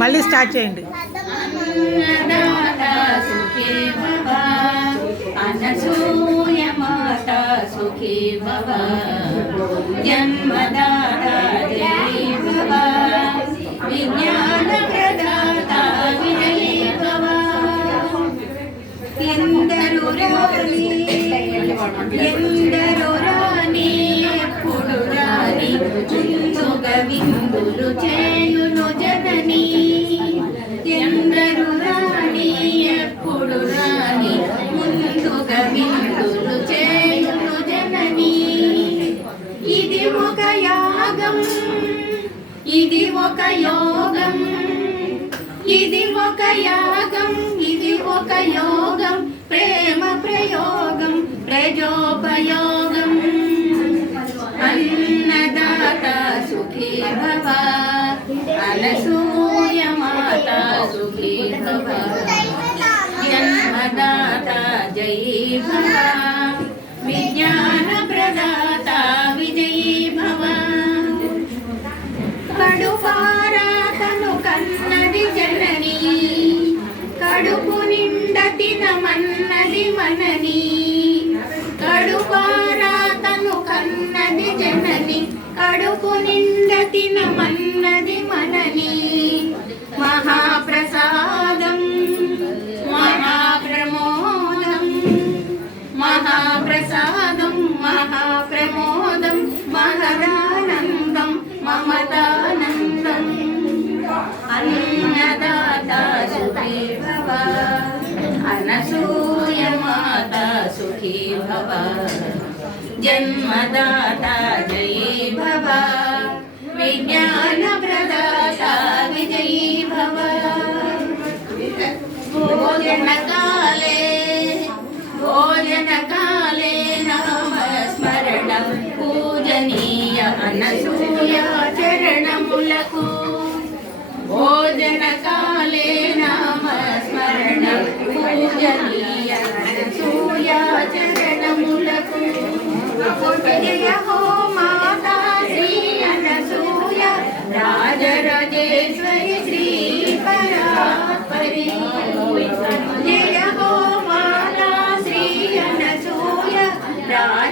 మళ్ళీ స్టార్ట్ చేయండి. అన్నదాత సుఖీ భవ, అనసూయ మాత సుఖీ భవ, జన్మదాత జై భవ, విజ్ఞాన ప్రదాత విజయీ భవ. ఎందరు రాని ఎప్పుడు రాని ముందుగా విందులు చేయును జనని. ఎందరు రాని ఎప్పుడు రాని ముందుగా విందులు చేయును జనని. ఇది ఒక యాగం, ఇది ఒక యోగం, ఇది ఒక యాగం, ఇది ఒక యోగం, ప్రేమ ప్రయోగం ప్రజోపయోగం. అన్నదాత సుఖీ భవ, అనసూయ మాత సుఖీ భవ, జన్మదాత జై భవ, విజ్ఞాన ప్రదాత విజయీ భవ. కడుపారాతను కన్నది జనని, కడుపు నిండ తినమన్నది మనని. కడుపారాతను కన్నది జనని, కడుపు నిండ తినమన్నది మనని. మహాప్రసాదం మహాప్రమోదం, మహాప్రసాదం మహాప్రమోదం, మహదానందం మమతానందం. అన్నదాత సుఖీ భవ, అనసూయ మాత సుఖీ భవ, జన్మదాత జై భవ, విజ్ఞాన ప్రదాత విజయీ భవ. భోజనకాలే భోజనకాలే నామస్మరణం పూజనీయ అనసూయ చరణములకు. భోజనకాలే నామస్మరణం పూజనీయ అనసూయ చరణములకు. జయ హో మాతా శ్రీ అనసూయ రాజరాజేశ్వరి శ్రీ పరాత్పరి. జయ హో మాతా శ్రీ అనసూయ రాజ